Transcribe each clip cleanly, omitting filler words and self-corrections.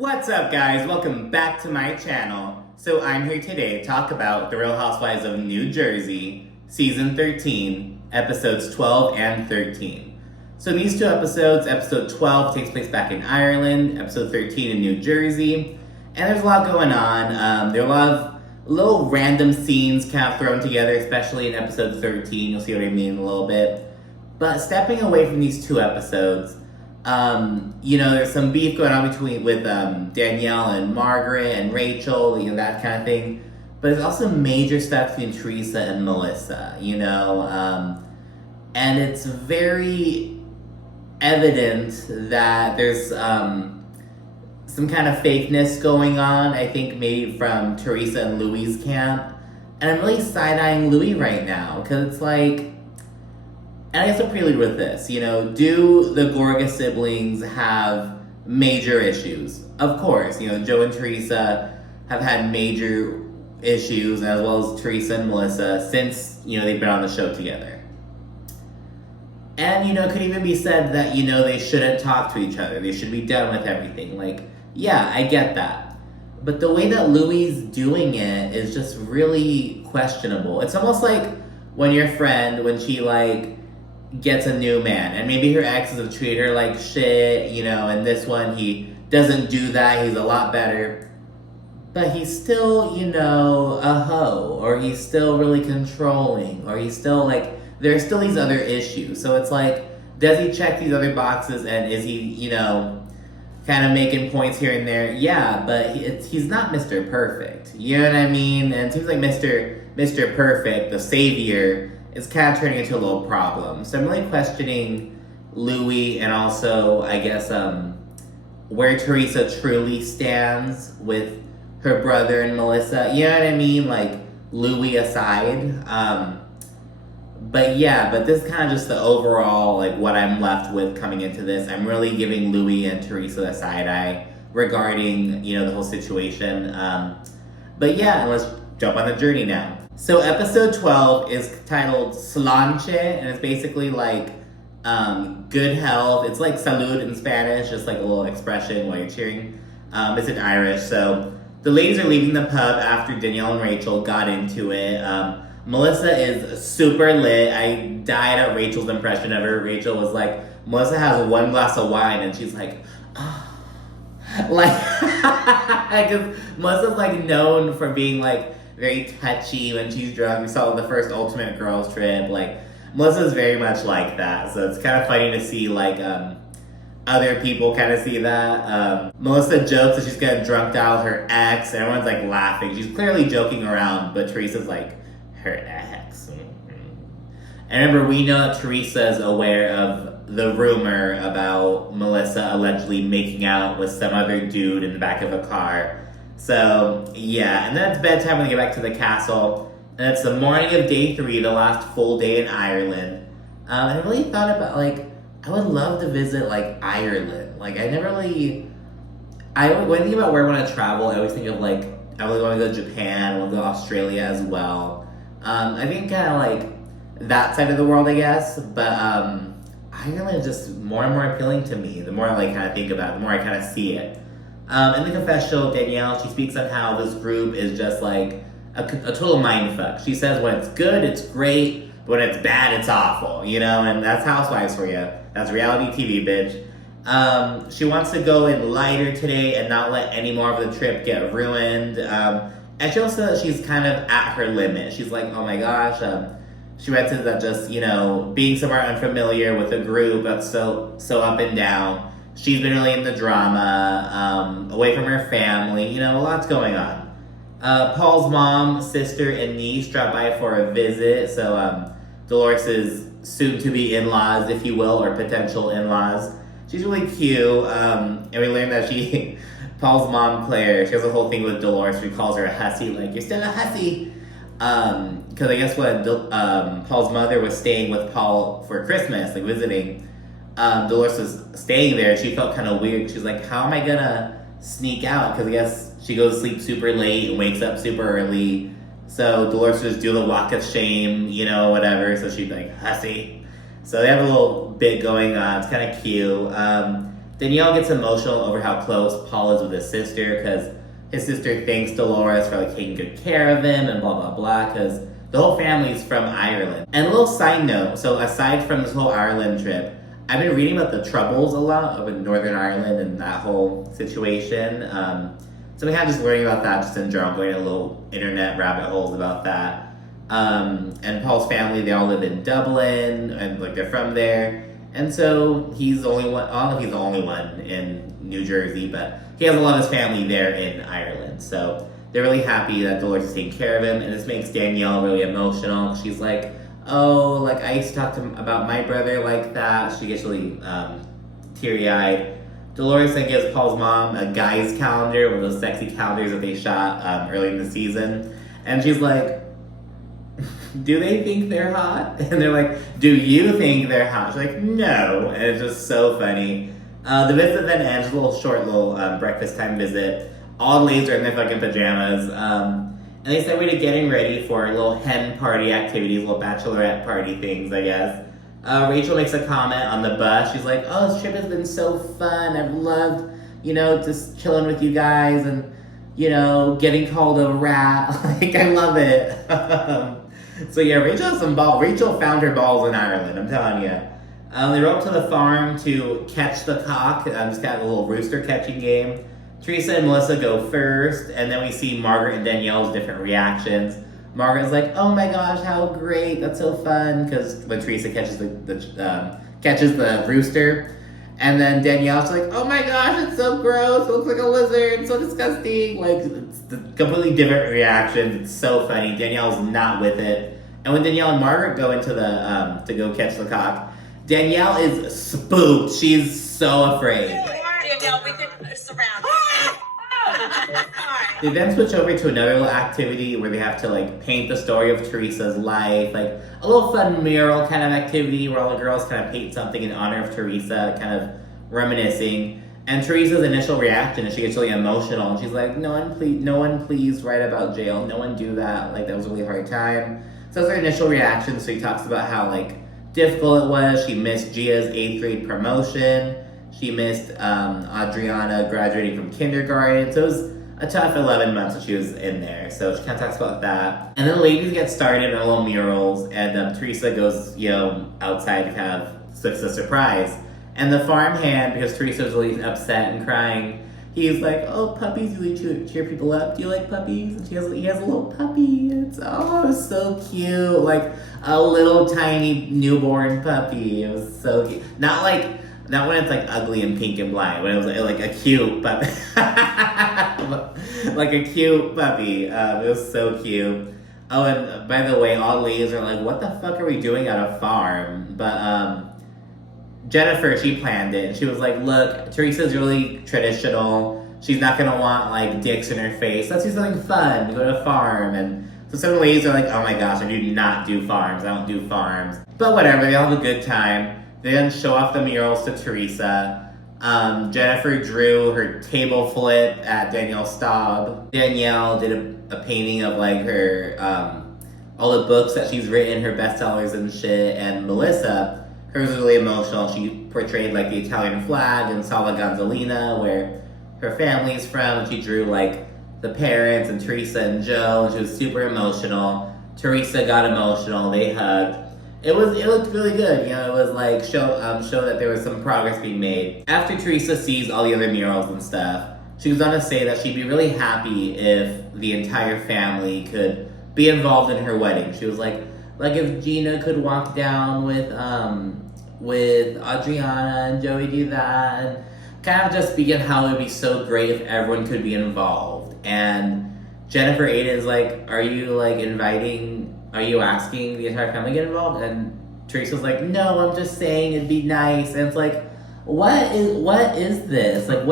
What's up, guys? Welcome back to my channel. So I'm here today to talk about The Real Housewives of New Jersey, Season 13, Episodes 12 and 13. So these two episodes, Episode 12 takes place back in Ireland, Episode 13 in New Jersey, and there's a lot going on. There are a lot of little random scenes kind of thrown together, especially in Episode 13. You'll see what I mean in a little bit. But stepping away from these two episodes, there's some beef going on with Danielle and Margaret and Rachel, that kind of thing. But there's also major stuff between Teresa and Melissa, and it's very evident that there's some kind of fakeness going on, I think maybe from Teresa and Louie's camp. And I'm really side-eyeing Louie right now, because it's like, and I guess I'll prelude with this, do the Gorga siblings have major issues? Of course, Joe and Teresa have had major issues, as well as Teresa and Melissa, since, they've been on the show together. And, it could even be said that, they shouldn't talk to each other. They should be done with everything. Like, yeah, I get that. But the way that Louie's doing it is just really questionable. It's almost like when your friend, when she, gets a new man, and maybe her exes have treated her like shit, and this one, he doesn't do that, he's a lot better, but he's still, a hoe, or he's still really controlling, or he's still, there's still these other issues. So it's like, does he check these other boxes, and is he, kind of making points here and there? Yeah, but he's not Mr. Perfect, you know what I mean? And it seems like Mr. Perfect, the savior, is kind of turning into a little problem. So I'm really questioning Louie, and also, I guess, where Teresa truly stands with her brother and Melissa. You know what I mean? Louie aside. But this is kind of just the overall, what I'm left with coming into this. I'm really giving Louie and Teresa a side eye regarding, the whole situation. Let's jump on the journey now. So episode 12 is titled Slanche, and it's basically good health. It's like salud in Spanish, just a little expression while you're cheering. It's in Irish. So the ladies are leaving the pub after Danielle and Rachel got into it. Melissa is super lit. I died at Rachel's impression of her. Rachel was like, Melissa has one glass of wine, and she's like, oh. Because Melissa's known for being very touchy when she's drunk. We saw the first Ultimate Girls Trip. Melissa's very much like that. So it's kind of funny to see, other people kind of see that. Melissa jokes that she's getting drunked out with her ex. And everyone's, laughing. She's clearly joking around, but Teresa's her ex. And remember, we know that Teresa is aware of the rumor about Melissa allegedly making out with some other dude in the back of a car. So, yeah, and then it's bedtime when they get back to the castle, and it's the morning of day 3, the last full day in Ireland. And I really thought about, I would love to visit, Ireland. When I think about where I want to travel, I always think of, I really want to go to Japan, I want to go to Australia as well. I think kind of, that side of the world, I guess, but, Ireland is just more and more appealing to me. The more I, kind of think about it, the more I kind of see it. In the confessional, Danielle, she speaks on how this group is just a total mindfuck. She says when it's good, it's great, but when it's bad, it's awful, and that's Housewives for you. That's reality TV, bitch. She wants to go in lighter today and not let any more of the trip get ruined. And she also says that she's kind of at her limit. She's like, oh my gosh, she mentions that just, being somewhere unfamiliar with a group that's so up and down. She's been really in the drama, away from her family, a lot's going on. Paul's mom, sister, and niece dropped by for a visit, so Dolores' soon-to-be in-laws, if you will, or potential in-laws. She's really cute, and we learned that Paul's mom, Claire, she has a whole thing with Dolores. She calls her a hussy, you're still a hussy. Because I guess when Paul's mother was staying with Paul for Christmas, visiting, Dolores was staying there. She felt kind of weird. She's like, how am I gonna sneak out? Because I guess she goes to sleep super late and wakes up super early. So Dolores would just do the walk of shame, whatever. So she'd be like, hussy. So they have a little bit going on. It's kind of cute. Danielle gets emotional over how close Paul is with his sister, because his sister thanks Dolores for like taking good care of him and blah blah blah, because the whole family's from Ireland. And a little side note, so aside from this whole Ireland trip, I've been reading about the Troubles a lot of Northern Ireland and that whole situation. So we had just learning about that just in general, going to little internet rabbit holes about that. And Paul's family, they all live in Dublin, and like they're from there. And so he's the only one, I don't know if he's the only one in New Jersey, but he has a lot of his family there in Ireland. So they're really happy that Dolores is taking care of him, and this makes Danielle really emotional. She's like, oh, like I used to talk to him about my brother like that. She gets really teary-eyed. Dolores then gives Paul's mom a guy's calendar, one of those sexy calendars that they shot early in the season. And she's like, do they think they're hot? And they're like, do you think they're hot? She's like, no. And it's just so funny. The visit then ends with a little short breakfast time visit. All the ladies are in their fucking pajamas. And they said we're getting ready for a little hen party activities, little bachelorette party things, I guess. Rachel makes a comment on the bus. She's like, oh, this trip has been so fun. I've loved, just chilling with you guys and, getting called a rat. Like, I love it. So yeah, Rachel has some balls. Rachel found her balls in Ireland, I'm telling you. They rode up to the farm to catch the cock. Just got a little rooster catching game. Teresa and Melissa go first, and then we see Margaret and Danielle's different reactions. Margaret's like, oh my gosh, how great, that's so fun, because when Teresa catches the rooster. And then Danielle's like, oh my gosh, it's so gross, it looks like a lizard, it's so disgusting. Like, it's the completely different reactions. It's so funny. Danielle's not with it. And when Danielle and Margaret go into the, to go catch the cock, Danielle is spooked. She's so afraid. Danielle, we can surround. They then switch over to another little activity where they have to like paint the story of Teresa's life, like a little fun mural kind of activity where all the girls kind of paint something in honor of Teresa, kind of reminiscing. And Teresa's initial reaction is she gets really emotional, and she's like, no one please write about jail, no one do that, like that was a really hard time. So that's her initial reaction. So he talks about how like difficult it was. She missed Gia's 8th grade promotion. She missed Adriana graduating from kindergarten. So it was a tough 11 months that she was in there. So she kind of talks about that. And then the ladies get started on little murals, and Teresa goes, outside to kind of fix the surprise. And the farmhand, because Teresa was really upset and crying, he's like, oh, puppies really cheer people up. Do you like puppies? And he has a little puppy. It's so cute. Like a little tiny newborn puppy. It was so cute. Not when it's like ugly and pink and blind, when it was like a cute puppy. Like a cute puppy. It was so cute. Oh, and by the way, all ladies are like, what the fuck are we doing at a farm? But Jennifer, she planned it. And she was like, look, Teresa's really traditional. She's not going to want like dicks in her face. Let's do something fun. Go to a farm. And so some ladies are like, oh my gosh, I do not do farms. I don't do farms. But whatever, they all have a good time. They then show off the murals to Teresa. Jennifer drew her table flip at Danielle's Staub. Danielle did a painting of like her, all the books that she's written, her bestsellers and shit. And Melissa, hers was really emotional. She portrayed like the Italian flag in Sala Gonzalina, where her family's from. She drew like the parents and Teresa and Joe, and she was super emotional. Teresa got emotional. They hugged. It looked really good, it was like show that there was some progress being made. After Teresa sees all the other murals and stuff, she goes on to say that she'd be really happy if the entire family could be involved in her wedding. She was like if Gina could walk down with Adriana and Joey do that, and kind of just begin how it would be so great if everyone could be involved. And Jennifer Aiden's like, are you asking the entire family to get involved? And Teresa's like, no, I'm just saying it'd be nice. And it's like, what is this? Like, it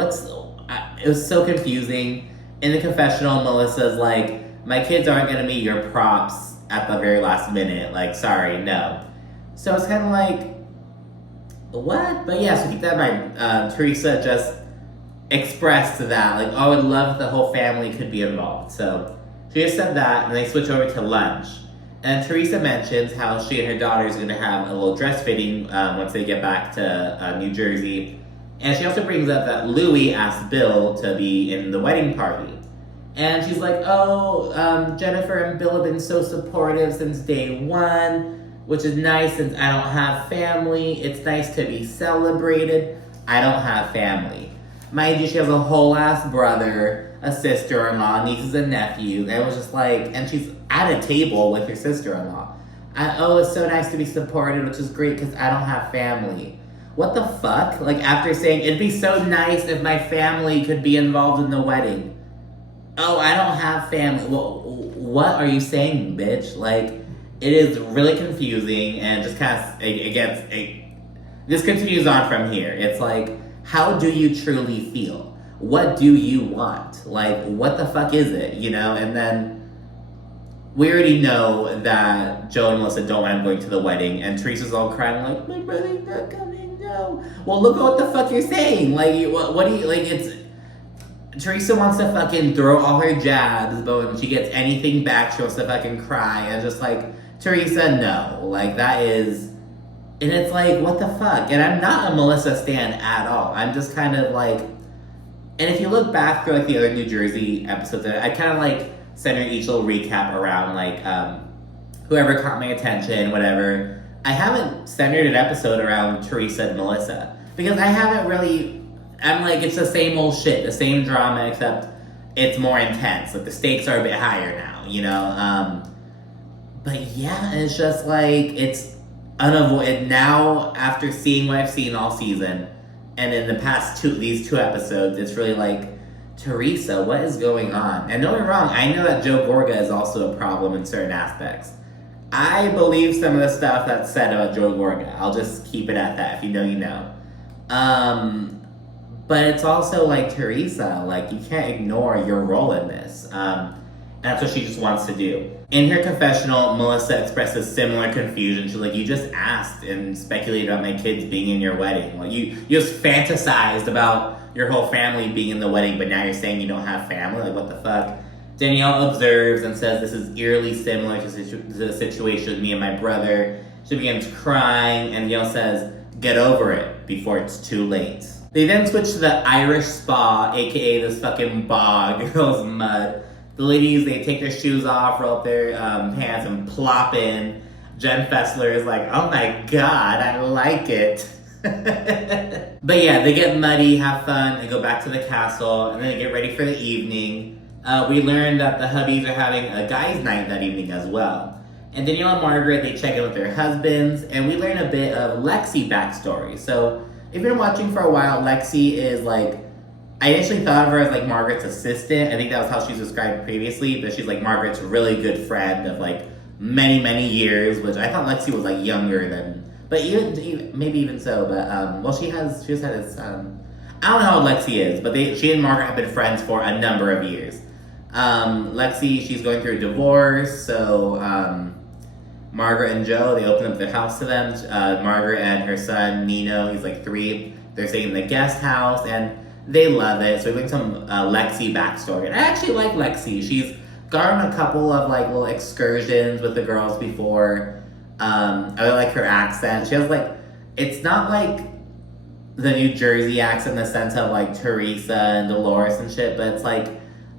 was so confusing. In the confessional, Melissa's like, my kids aren't going to be your props at the very last minute. Like, sorry, no. So it's kind of like, what? But yeah, so keep that in mind. Teresa just expressed that, like, oh, I would love if the whole family could be involved. So she just said that, and they switch over to lunch. And Teresa mentions how she and her daughters are going to have a little dress fitting once they get back to New Jersey. And she also brings up that Louie asked Bill to be in the wedding party. And she's like, Jennifer and Bill have been so supportive since day one, which is nice since I don't have family. It's nice to be celebrated. I don't have family. Mind you, she has a whole ass brother, a sister-in-law, nieces and nephews. And it was just like, and she's at a table with her sister-in-law. It's so nice to be supported, which is great because I don't have family. What the fuck? Like, after saying, it'd be so nice if my family could be involved in the wedding. Oh, I don't have family. Well, what are you saying, bitch? Like, it is really confusing and just kind of, this continues on from here. It's like, how do you truly feel? What do you want? Like, what the fuck is it, you know? And then we already know that Joe and Melissa don't want him going to the wedding, and Teresa's all crying like, my brother's not coming, no. Well, look at what the fuck you're saying. Like, what do you, like, it's, Teresa wants to fucking throw all her jabs, but when she gets anything back, she wants to fucking cry, and just like, Teresa, no. Like, that is, and it's like, what the fuck? And I'm not a Melissa stan at all. I'm just kind of like, and if you look back through like the other New Jersey episodes, I kind of like center each little recap around like whoever caught my attention, whatever. I haven't centered an episode around Teresa and Melissa because I haven't really. I'm like, it's the same old shit, the same drama, except it's more intense. Like the stakes are a bit higher now, you know. But yeah, it's just like it's unavoidable now after seeing what I've seen all season, and in the past these two episodes, it's really like, Teresa, what is going on? And don't get me wrong, I know that Joe Gorga is also a problem in certain aspects. I believe some of the stuff that's said about Joe Gorga. I'll just keep it at that. If you know, you know. But it's also like, Teresa, like, you can't ignore your role in this. And that's what she just wants to do. In her confessional, Melissa expresses similar confusion. She's like, you just asked and speculated about my kids being in your wedding. Like, you just fantasized about your whole family being in the wedding, but now you're saying you don't have family? Like, what the fuck? Danielle observes and says this is eerily similar to the situation with me and my brother. She begins crying, and Danielle says, get over it before it's too late. They then switch to the Irish spa, aka this fucking bog, girls mud. The ladies, they take their shoes off, roll up their pants, and plop in. Jen Fessler is like, oh my god, I like it. But yeah, they get muddy, have fun, and go back to the castle, and then they get ready for the evening. We learn that the hubbies are having a guys' night that evening as well. And Danielle and Margaret, they check in with their husbands, and we learn a bit of Lexi backstory. So, if you've been watching for a while, Lexi is like, I initially thought of her as like Margaret's assistant. I think that was how she's described previously, but she's like Margaret's really good friend of like many, many years, which I thought Lexi was like younger than. But even maybe even so, but well, she has had this. I don't know how old Lexi is, but she and Margaret have been friends for a number of years. Lexi, she's going through a divorce, so Margaret and Joe, they open up their house to them. Margaret and her son Nino, he's like 3. They're staying in the guest house, and they love it. So we learned some Lexi backstory, and I actually like Lexi. She's gone on a couple of like little excursions with the girls before. I really like her accent. She has like, it's not like the New Jersey accent in the sense of like Teresa and Dolores and shit, but it's like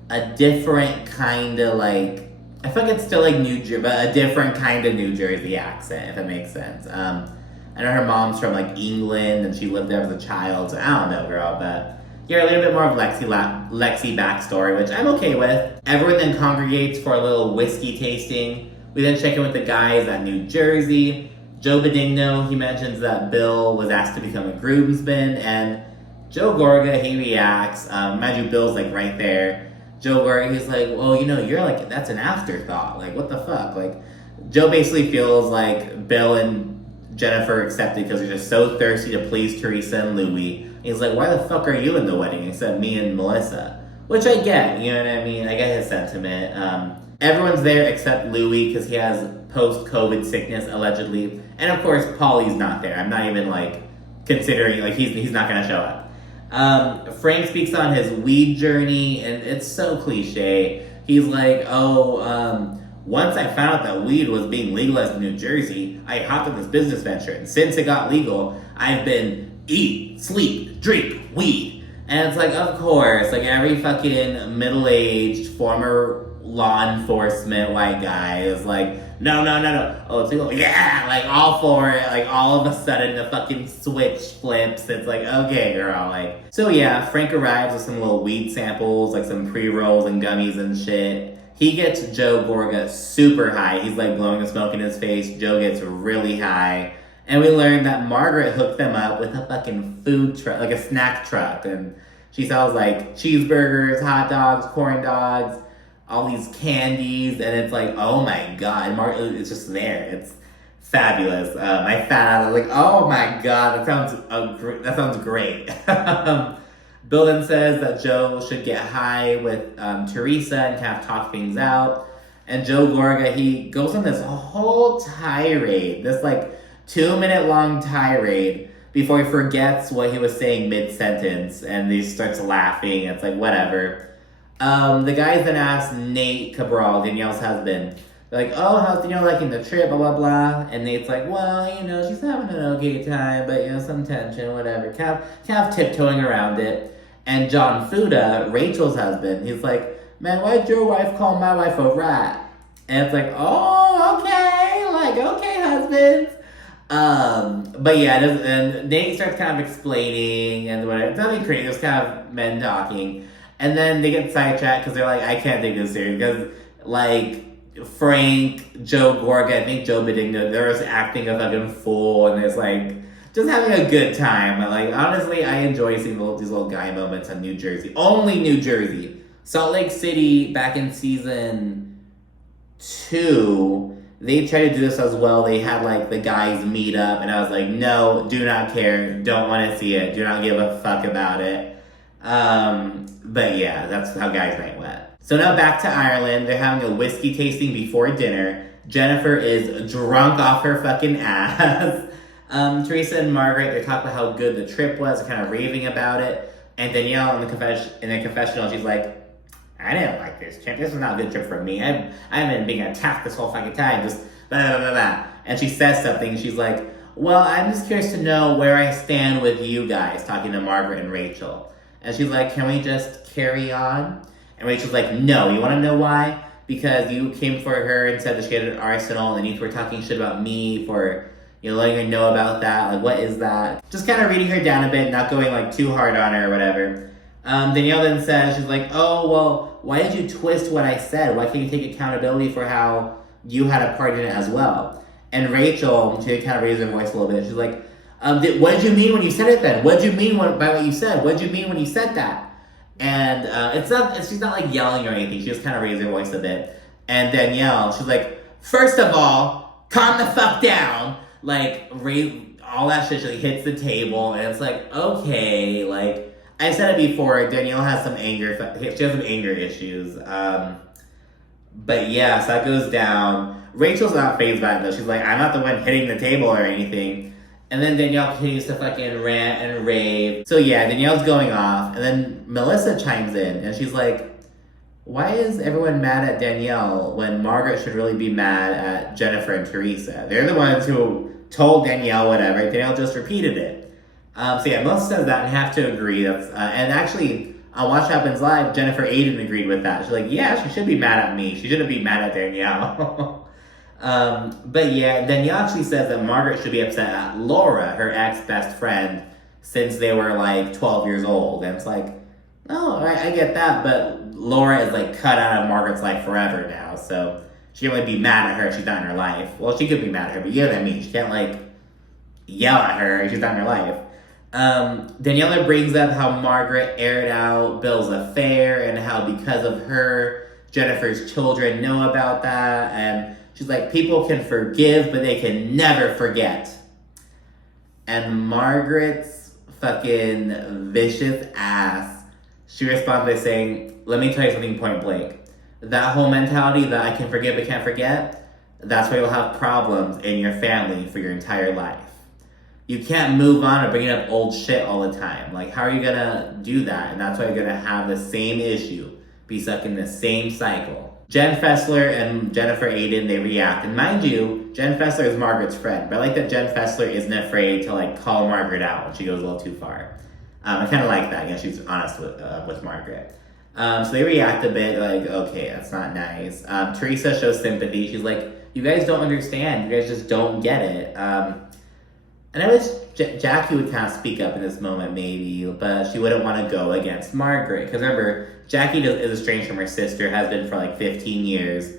a different kind of like, I feel like it's still like New Jersey, but a different kind of New Jersey accent, if it makes sense. I know her mom's from like England and she lived there as a child, so I don't know, girl, but yeah, a little bit more of Lexi backstory, which I'm okay with. Everyone then congregates for a little whiskey tasting. We then check in with the guys at New Jersey. Joe Benigno, he mentions that Bill was asked to become a groomsman, and Joe Gorga, he reacts. Mind you, Bill's like right there. Joe Gorga, he's like, well, you know, you're like, that's an afterthought. Like, what the fuck? Like, Joe basically feels like Bill and Jennifer accepted because they're just so thirsty to please Teresa and Louie. He's like, why the fuck are you in the wedding except me and Melissa? Which I get, you know what I mean? I get his sentiment. Everyone's there except Louie because he has post-COVID sickness, allegedly. And of course, Paulie's not there. I'm not even, like, considering, like, he's not going to show up. Frank speaks on his weed journey, and it's so cliche. He's like, once I found out that weed was being legalized in New Jersey, I hopped on this business venture. And since it got legal, I've been eat, sleep, drink weed. And it's like, of course, like every fucking middle-aged former law enforcement white guy is like, no. Oh, it's illegal. Yeah, like all for it. Like all of a sudden the fucking switch flips. It's like, okay, girl. Like, so yeah, Frank arrives with some little weed samples, like some pre-rolls and gummies and shit. He gets Joe Gorga super high. He's like blowing the smoke in his face. Joe gets really high. And we learned that Margaret hooked them up with a fucking food truck, like a snack truck. And she sells like cheeseburgers, hot dogs, corn dogs, all these candies. And it's like, oh my God. Margaret, it's just there. It's fabulous. My fat ass was like, oh my God, that sounds great. Bill then says that Joe should get high with Teresa and kind of talk things out. And Joe Gorga, he goes on this whole tirade, this like 2-minute long tirade before he forgets what he was saying mid-sentence and he starts laughing. It's like, whatever. The guys then ask Nate Cabral, Danielle's husband, they're like, oh, how's Danielle liking the trip, blah, blah, blah. And Nate's like, well, she's having an okay time, but, some tension, whatever. Kind of tiptoeing around it. And John Fuda, Rachel's husband, he's like, man, why'd your wife call my wife a rat? And it's like, oh, okay, husbands. But yeah, and Nate starts kind of explaining and whatever. It's nothing crazy, it's kind of men talking. And then they get sidetracked because they're like, I can't take this serious. Because, like, Frank, Joe Gorga, I think Joe Benigno, they're just acting a fucking fool and it's like, just having a good time. Like, honestly, I enjoy seeing these little guy moments on New Jersey. Only New Jersey. Salt Lake City, back in season 2, they tried to do this as well. They had, like, the guys meet up, and I was like, no, do not care, don't want to see it, do not give a fuck about it. But yeah, that's how guys' night went. So now back to Ireland. They're having a whiskey tasting before dinner. Jennifer is drunk off her fucking ass. Teresa and Margaret, they talk about how good the trip was, kind of raving about it. And Danielle in the confessional, she's like, I didn't like this trip. This was not a good trip for me. I haven't been being attacked this whole fucking time. Just blah, blah, blah, blah. And she says something. She's like, well, I'm just curious to know where I stand with you guys, talking to Margaret and Rachel. And she's like, can we just carry on? And Rachel's like, no. You want to know why? Because you came for her and said that she had an arsenal, and you were talking shit about me for, letting her know about that. Like, what is that? Just kind of reading her down a bit, not going, like, too hard on her or whatever. Danielle then says, she's like, oh, well, why did you twist what I said? Why can't you take accountability for how you had a part in it as well? And Rachel, she kind of raised her voice a little bit. She's like, what did you mean when you said it then? What did you mean by what you said? What did you mean when you said that? And she's not like yelling or anything. She just kind of raised her voice a bit. And Danielle, she's like, first of all, calm the fuck down. Like, all that shit, she like, hits the table. And it's like, okay, like, I said it before, Danielle has some anger, she has some anger issues. But yeah, so that goes down. Rachel's not fazed by it though. She's like, I'm not the one hitting the table or anything. And then Danielle continues to fucking rant and rave. So yeah, Danielle's going off. And then Melissa chimes in and she's like, why is everyone mad at Danielle when Margaret should really be mad at Jennifer and Teresa? They're the ones who told Danielle whatever. Danielle just repeated it. So yeah, Melissa says that and I have to agree. And actually, on Watch Happens Live, Jennifer Aiden agreed with that. She's like, yeah, she should be mad at me. She shouldn't be mad at Danielle. But yeah, Danielle actually says that Margaret should be upset at Laura, her ex-best friend, since they were like 12 years old. And it's like, oh, I get that, but Laura is like cut out of Margaret's life forever now. So she can't really be mad at her if she's not in her life. Well, she could be mad at her, but you know what I mean. She can't like yell at her if she's not in her life. Daniela brings up how Margaret aired out Bill's affair and how because of her, Jennifer's children know about that. And she's like, people can forgive, but they can never forget. And Margaret's fucking vicious ass, she responds by saying, let me tell you something point blank. That whole mentality that I can forgive but can't forget, that's why you'll have problems in your family for your entire life. You can't move on or bring up old shit all the time. Like, how are you gonna do that? And that's why you're gonna have the same issue, be stuck in the same cycle. Jen Fessler and Jennifer Aiden, they react. And mind you, Jen Fessler is Margaret's friend. But I like that Jen Fessler isn't afraid to, like, call Margaret out when she goes a little too far. I kind of like that. She's honest with Margaret. So they react a bit like, okay, that's not nice. Teresa shows sympathy. She's like, you guys don't understand. You guys just don't get it. And I wish Jackie would kind of speak up in this moment, maybe, but she wouldn't want to go against Margaret. Because remember, Jackie is estranged from her sister, has been for like 15 years.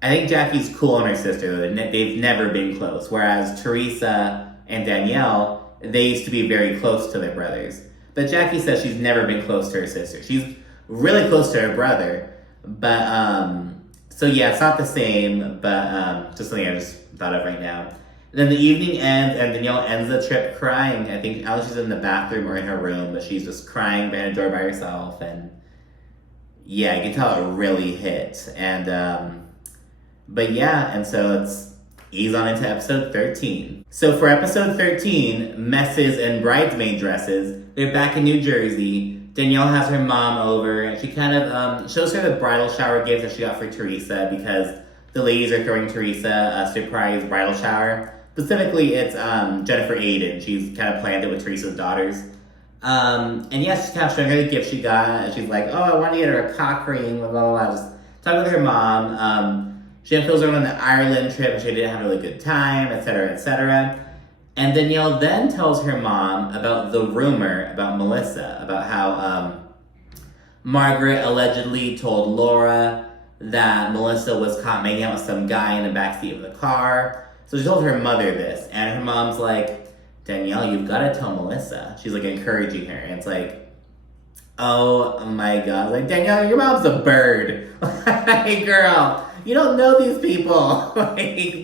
I think Jackie's cool on her sister, though. They've never been close. Whereas Teresa and Danielle, they used to be very close to their brothers. But Jackie says she's never been close to her sister. She's really close to her brother. But, so yeah, it's not the same, but just something I just thought of right now. And then the evening ends, and Danielle ends the trip crying. I think she's in the bathroom or in her room, but she's just crying behind a door by herself. And yeah, you can tell it really hit. And, but yeah, and so it's ease on into episode 13. So for episode 13, Messes and Bridesmaid Dresses, they're back in New Jersey. Danielle has her mom over, and she kind of shows her the bridal shower gift that she got for Teresa, because the ladies are throwing Teresa a surprise bridal shower. Specifically, it's Jennifer Aiden. She's kind of planned it with Teresa's daughters. And yeah, she's kind of showing her the gift she got, and she's like, oh, I want to get her a cock ring, blah, blah, blah. Just talking with her mom. She feels her on the Ireland trip, and she didn't have a really good time, etc., etc. And Danielle then tells her mom about the rumor about Melissa, about how Margaret allegedly told Laura that Melissa was caught making out with some guy in the backseat of the car. So she told her mother this, and her mom's like, Danielle, you've got to tell Melissa. She's like encouraging her, and it's like, oh my God. Like, Danielle, your mom's a bird. Hey, girl, you don't know these people. Like,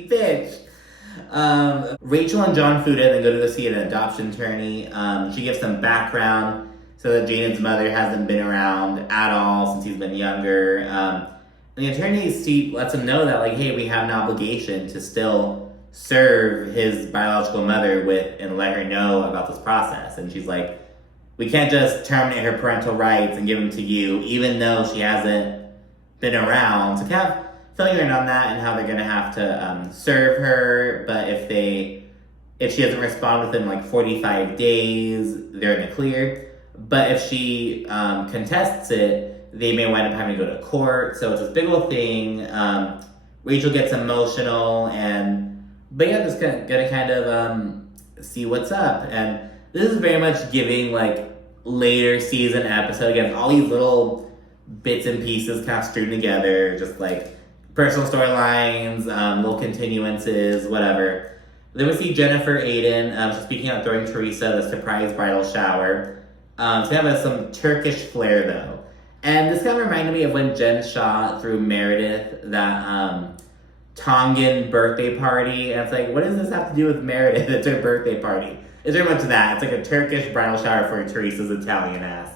bitch. Rachel and John Fuda then go to see an adoption attorney. She gives some background so that Jaden's mother hasn't been around at all since he's been younger. And the attorney lets him know that, like, hey, we have an obligation to still serve his biological mother with and let her know about this process. And she's like, we can't just terminate her parental rights and give them to you, even though she hasn't been around. So kind of filling her in on that and how they're going to have to serve her. But if she doesn't respond within like 45 days, they're in the clear. But if she contests it, they may wind up having to go to court. So it's this big old thing. Rachel gets emotional, but yeah, just gonna kind of see what's up. And this is very much giving like later season episode. Again, all these little bits and pieces kind of strewn together, just like personal storylines, little continuances, whatever. Then we see Jennifer Aiden. She's speaking out during Teresa, the surprise bridal shower. So we have some Turkish flair though. And this kind of reminded me of when Jen Shaw threw Meredith that Tongan birthday party. And it's like, what does this have to do with Meredith? It's her birthday party. It's very much that. It's like a Turkish bridal shower for Teresa's Italian ass.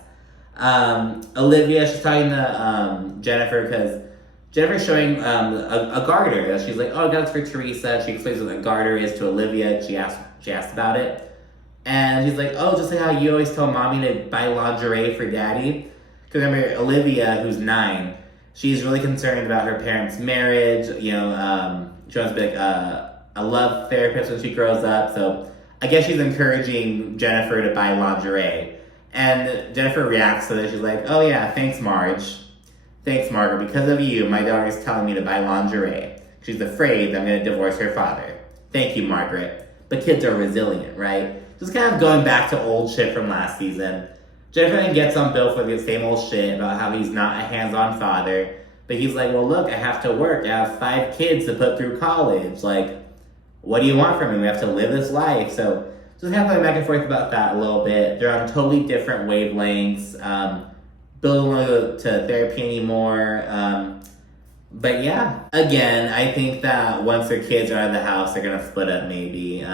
Olivia, she's talking to Jennifer because Jennifer's showing a garter. She's like, oh, that's for Teresa. She explains what a garter is to Olivia. She asked about it. And she's like, oh, just like how you always tell mommy to buy lingerie for daddy. Because remember, Olivia, who's 9, she's really concerned about her parents' marriage. She wants to be like a love therapist when she grows up. So I guess she's encouraging Jennifer to buy lingerie. And Jennifer reacts to this. She's like, oh yeah, thanks, Marge. Thanks, Margaret. Because of you, my daughter's telling me to buy lingerie. She's afraid I'm going to divorce her father. Thank you, Margaret. But kids are resilient, right? Just kind of going back to old shit from last season. Jennifer then gets on Bill for the same old shit about how he's not a hands-on father. But he's like, well, look, I have to work. I have 5 kids to put through college. Like, what do you want from me? We have to live this life. So just kind of going back and forth about that a little bit. They're on totally different wavelengths. Bill doesn't want to go to therapy anymore. But yeah, again, I think that once their kids are out of the house, they're gonna split up. Maybe.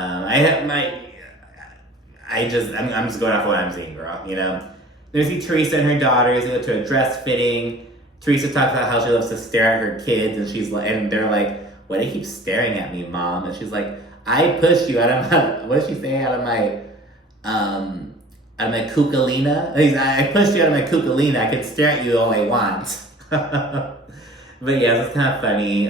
I'm just going off what I'm seeing, girl. You know, there's Teresa and her daughters. They go to a dress fitting. Teresa talks about how she loves to stare at her kids, and they're like, "Why do you keep staring at me, Mom?" And she's like, "I pushed you out of my." What is she saying? Out of my cucalina. I pushed you out of my cucalina. I could stare at you all I want. But yeah, it's kind of funny.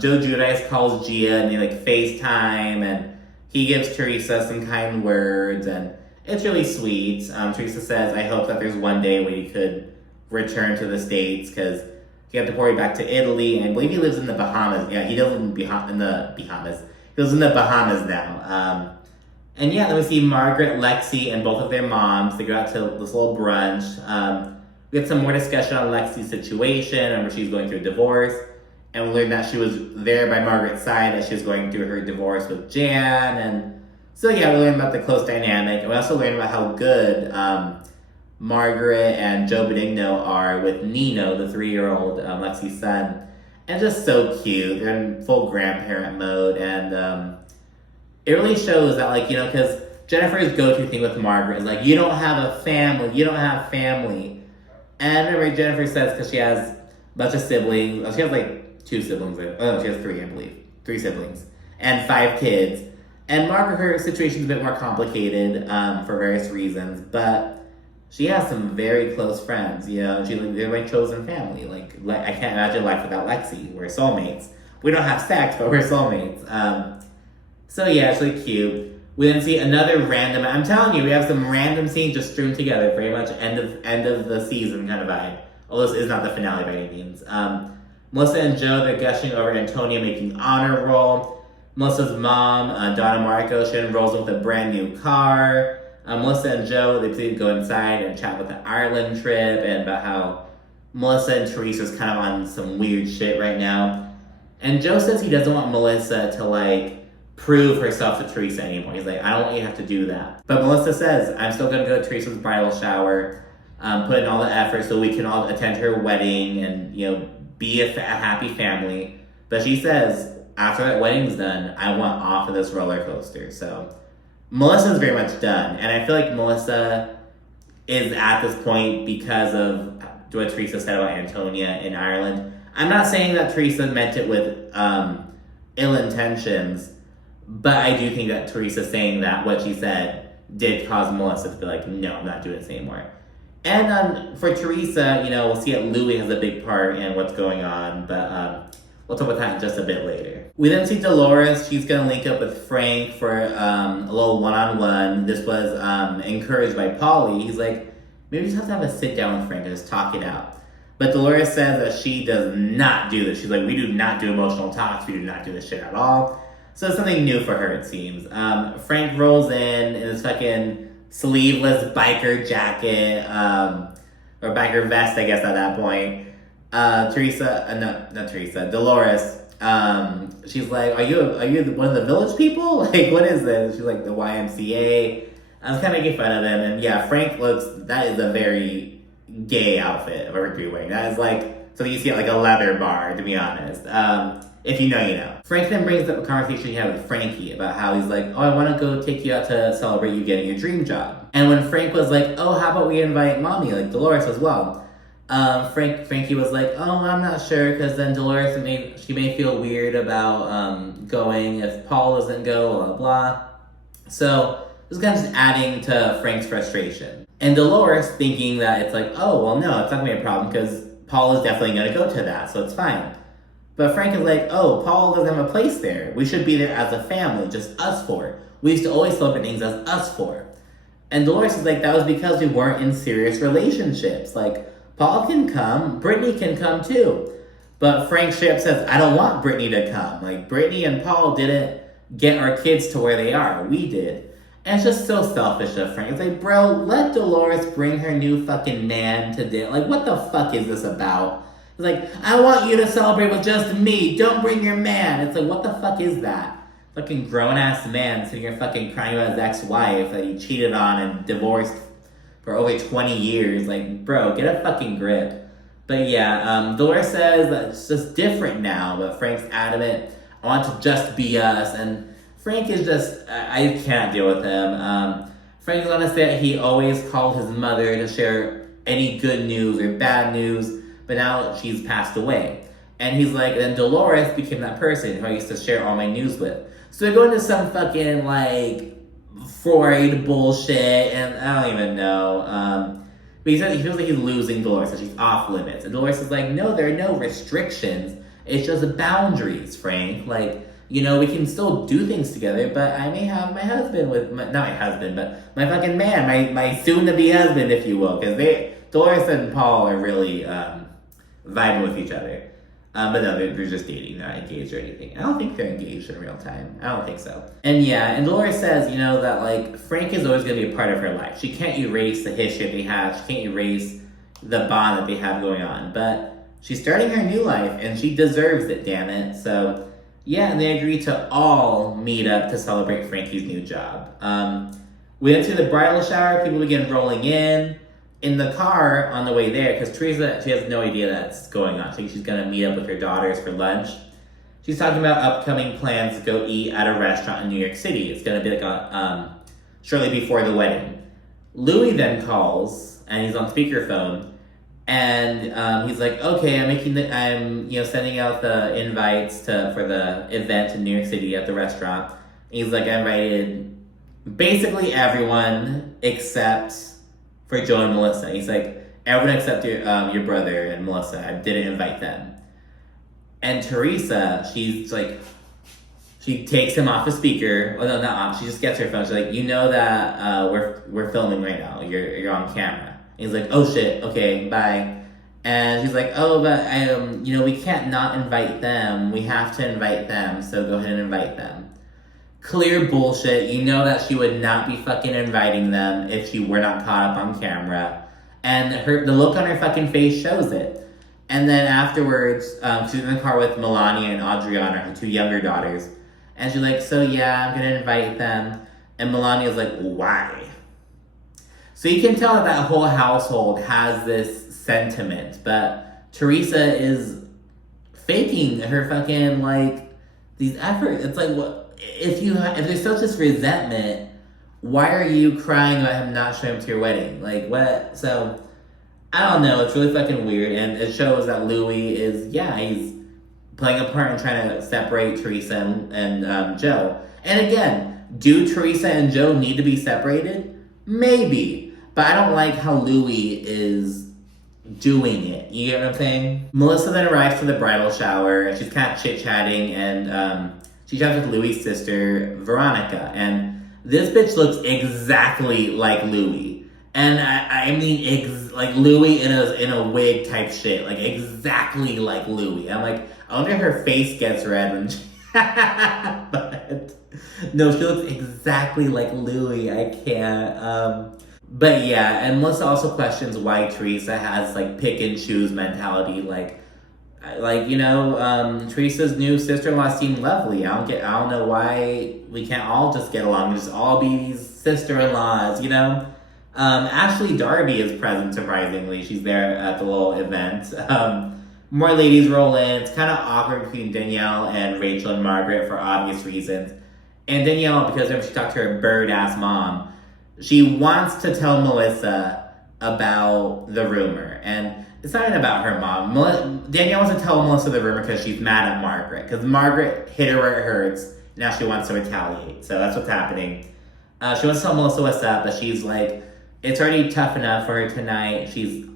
Joe Giudice calls Gia and they like FaceTime, and he gives Teresa some kind words, and it's really sweet. Teresa says, I hope that there's one day when he could return to the States, because he got deported back to Italy, and I believe he lives in the Bahamas. Yeah, he lives in the Bahamas. He lives in the Bahamas now. And yeah, then we see Margaret, Lexi, and both of their moms. They go out to this little brunch. We get some more discussion on Lexi's situation. Remember, she's going through a divorce. And we learned that she was there by Margaret's side as she was going through her divorce with Jan. And so yeah, we learned about the close dynamic. And we also learned about how good Margaret and Joe Benigno are with Nino, the 3-year-old Lexi's son. And just so cute. They're in full grandparent mode. And it really shows that, like, you know, because Jennifer's go-to thing with Margaret is like, you don't have a family. You don't have family. And remember, Jennifer says, because she has a bunch of siblings. She has like 2 siblings. Oh, she has 3, I believe. 3 siblings. And 5 kids. And Margaret, her situation's a bit more complicated for various reasons. But she has some very close friends, you know. They're my chosen family. Like, I can't imagine life without Lexi. We're soulmates. We don't have sex, but we're soulmates. So yeah, it's really cute. We then see another random, I'm telling you, we have some random scenes just strewn together, very much end of the season kind of vibe. Although this is not the finale by any means. Melissa and Joe, they're gushing over Antonia making honor roll. Melissa's mom, Donna Marco, she enrolls with a brand new car. Melissa and Joe, they please go inside and chat about the Ireland trip and about how Melissa and Teresa's kind of on some weird shit right now. And Joe says he doesn't want Melissa to, like, prove herself to Teresa anymore. He's like, I don't want you to have to do that. But Melissa says, I'm still going to go to Teresa's bridal shower, put in all the effort so we can all attend her wedding and, you know, be a happy family. But she says, after that wedding's done, I want off of this roller coaster. So Melissa's very much done. And I feel like Melissa is at this point because of what Teresa said about Antonia in Ireland. I'm not saying that Teresa meant it with ill intentions, but I do think that Teresa saying that, what she said, did cause Melissa to be like, no, I'm not doing this anymore. And for Teresa, you know, we'll see that Louie has a big part in what's going on, but we'll talk about that in just a bit later. We then see Dolores. She's going to link up with Frank for a little one-on-one. This was encouraged by Paulie. He's like, maybe just have to have a sit-down with Frank and just talk it out. But Dolores says that she does not do this. She's like, we do not do emotional talks. We do not do this shit at all. So it's something new for her, it seems. Frank rolls in his fucking sleeveless biker jacket, or biker vest, I guess, at that point. Dolores, she's like, are you one of the village people? Like, what is this? She's like, the YMCA. I was kind of making fun of him, and yeah, Frank that is a very gay outfit of a Mercury wearing. That is like, so you see at like a leather bar, to be honest. If you know, you know. Frank then brings up a conversation he had with Frankie about how he's like, oh, I want to go take you out to celebrate you getting your dream job. And when Frank was like, oh, how about we invite mommy, like Dolores as well? Frankie was like, oh, I'm not sure, because then Dolores may feel weird about going if Paul doesn't go, blah, blah. So this is kind of just adding to Frank's frustration. And Dolores thinking that it's like, oh, well, no, it's not going to be a problem, because Paul is definitely going to go to that, so it's fine. But Frank is like, oh, Paul doesn't have a place there. We should be there as a family, just us four. We used to always celebrate things as us four. And Dolores is like, that was because we weren't in serious relationships. Like, Paul can come, Brittany can come too. But Frank straight up says, I don't want Brittany to come. Like, Brittany and Paul didn't get our kids to where they are. We did. And it's just so selfish of Frank. It's like, bro, let Dolores bring her new fucking man to dinner. Like, what the fuck is this about? It's like, I want you to celebrate with just me. Don't bring your man. It's like, what the fuck is that? Fucking grown-ass man sitting here fucking crying about his ex-wife that he cheated on and divorced for over 20 years. Like, bro, get a fucking grip. But yeah, Dolores says that it's just different now. But Frank's adamant, I want to just be us. And Frank is just, I can't deal with him. Frank is gonna say that he always called his mother to share any good news or bad news, but now she's passed away. And he's like, then Dolores became that person who I used to share all my news with. So they go into some fucking, like, Freud bullshit, and I don't even know. But he says he feels like he's losing Dolores, and she's off limits. And Dolores is like, no, there are no restrictions. It's just boundaries, Frank. Like, you know, we can still do things together, but I may have my husband with, not my husband, but my fucking man, my soon-to-be husband, if you will, because Dolores and Paul are really vibing with each other. But no, they're just dating, not engaged or anything. I don't think they're engaged in real time. I don't think so. And yeah, and Dolores says, you know, that like Frank is always going to be a part of her life. She can't erase the history they have. She can't erase the bond that they have going on. But she's starting her new life, and she deserves it, damn it. So yeah, and they agree to all meet up to celebrate Frankie's new job. We went to the bridal shower. People begin rolling in the car on the way there, because Teresa, she has no idea that's going on. So she's going to meet up with her daughters for lunch. She's talking about upcoming plans to go eat at a restaurant in New York City. It's going to be like shortly before the wedding. Louie then calls, and he's on speakerphone, and he's like, okay, I'm sending out the invites for the event in New York City at the restaurant. And he's like, I invited basically everyone except for Joe and Melissa. He's like, everyone except your brother and Melissa. I didn't invite them. And Teresa, she's like, she takes him off the speaker. Well, no, not off. She just gets her phone. She's like, you know that we're filming right now. You're on camera. And he's like, oh shit. Okay, bye. And she's like, oh, but we can't not invite them. We have to invite them. So go ahead and invite them. Clear bullshit. You know that she would not be fucking inviting them if she were not caught up on camera. And the look on her fucking face shows it. And then afterwards, she's in the car with Melania and Adriana, her two younger daughters. And she's like, so yeah, I'm gonna invite them. And Melania's like, why? So you can tell that whole household has this sentiment. But Teresa is faking her fucking, like, these efforts. It's like, what? If there's such this resentment, why are you crying about him not showing up to your wedding? Like, what? So, I don't know. It's really fucking weird. And it shows that Louie is, he's playing a part in trying to separate Teresa and Joe. And again, do Teresa and Joe need to be separated? Maybe. But I don't like how Louie is doing it. You get what I'm saying? Melissa then arrives to the bridal shower, and she's kind of chit-chatting, and she chats with Louie's sister, Veronica, and this bitch looks exactly like Louie. And I mean, like Louie in a wig type shit, like exactly like Louie. I'm like, I wonder if her face gets red when she... But no, she looks exactly like Louie. I can't. But yeah, and Melissa also questions why Teresa has like pick and choose mentality, like Teresa's new sister-in-law seemed lovely. I don't know why we can't all just get along, just all be these sister-in-laws, you know? Ashley Darby is present, surprisingly. She's there at the little event. More ladies roll in. It's kind of awkward between Danielle and Rachel and Margaret for obvious reasons. And Danielle, because when she talked to her bird-ass mom, she wants to tell Melissa about the rumor. And it's not even about her mom. Danielle wants to tell Melissa the rumor because she's mad at Margaret. Because Margaret hit her where it hurts. Now she wants to retaliate. So that's what's happening. She wants to tell Melissa what's up, but she's like, it's already tough enough for her tonight. She's,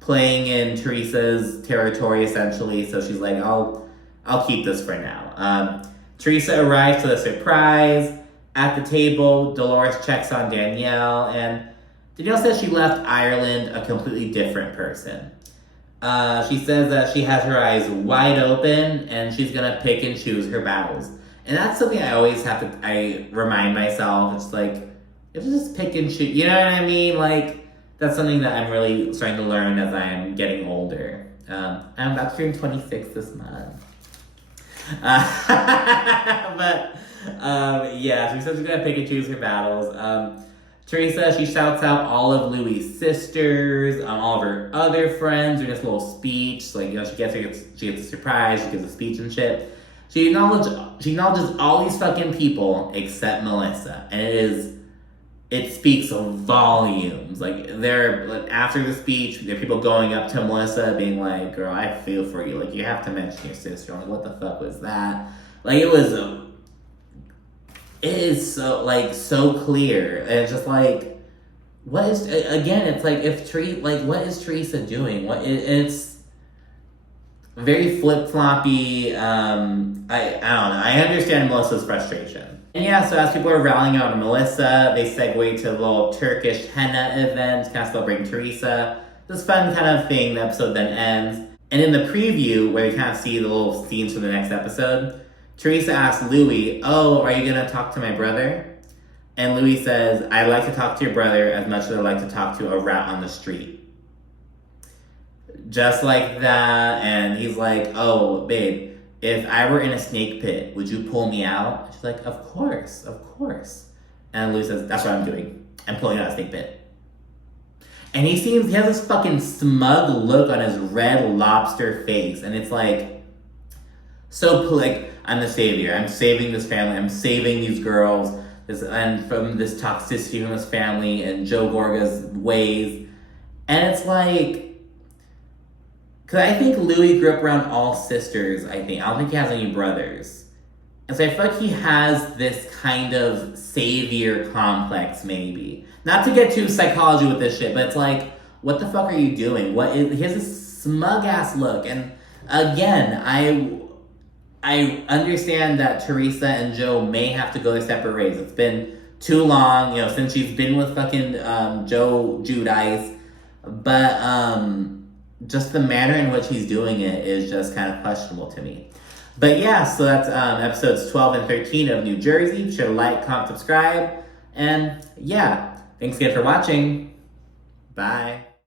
playing in Teresa's territory, essentially. So she's like, I'll keep this for now. Teresa arrives to the surprise. At the table, Dolores checks on Danielle, and Danielle says she left Ireland a completely different person. She says that she has her eyes wide open, and she's gonna pick and choose her battles. And that's something I always I remind myself. It's like, it's just pick and choose, you know what I mean? Like, that's something that I'm really starting to learn as I'm getting older. I'm about to turn 26 this month. But, so she says she's gonna pick and choose her battles. Teresa, she shouts out all of Louie's sisters, all of her other friends, doing this little speech. Like, she gets a surprise, she gives a speech and shit. She acknowledges all these fucking people except Melissa. And it speaks volumes. Like, after the speech, there are people going up to Melissa being like, girl, I feel for you. Like, you have to mention your sister. I'm like, what the fuck was that? Like, it is so clear. And it's just like, what is Teresa doing? very flip-floppy. I don't know. I understand Melissa's frustration. And yeah, so as people are rallying on Melissa, they segue to a little Turkish henna event, kind of celebrating Teresa. This fun kind of thing. The episode then ends. And in the preview, where you kind of see the little scenes for the next episode, Teresa asks Louie, "Oh, are you going to talk to my brother?" And Louie says, "I'd like to talk to your brother as much as I'd like to talk to a rat on the street." Just like that. And he's like, "Oh, babe, if I were in a snake pit, would you pull me out?" She's like, "Of course, of course." And Louie says, "That's what I'm doing. I'm pulling out a snake pit." And he has this fucking smug look on his red lobster face. And it's like, I'm the savior. I'm saving this family. I'm saving these girls. And from this toxicity from this family and Joe Gorga's ways. And it's like, because I think Louie grew up around all sisters, I don't think he has any brothers. And so I feel like he has this kind of savior complex, maybe. Not to get too psychology with this shit, but it's like, what the fuck are you doing? He has this smug ass look. And again, I understand that Teresa and Joe may have to go their separate ways. It's been too long, since she's been with fucking Joe Giudice. But just the manner in which he's doing it is just kind of questionable to me. But yeah, so that's episodes 12 and 13 of New Jersey. Be sure to like, comment, subscribe. And yeah, thanks again for watching. Bye.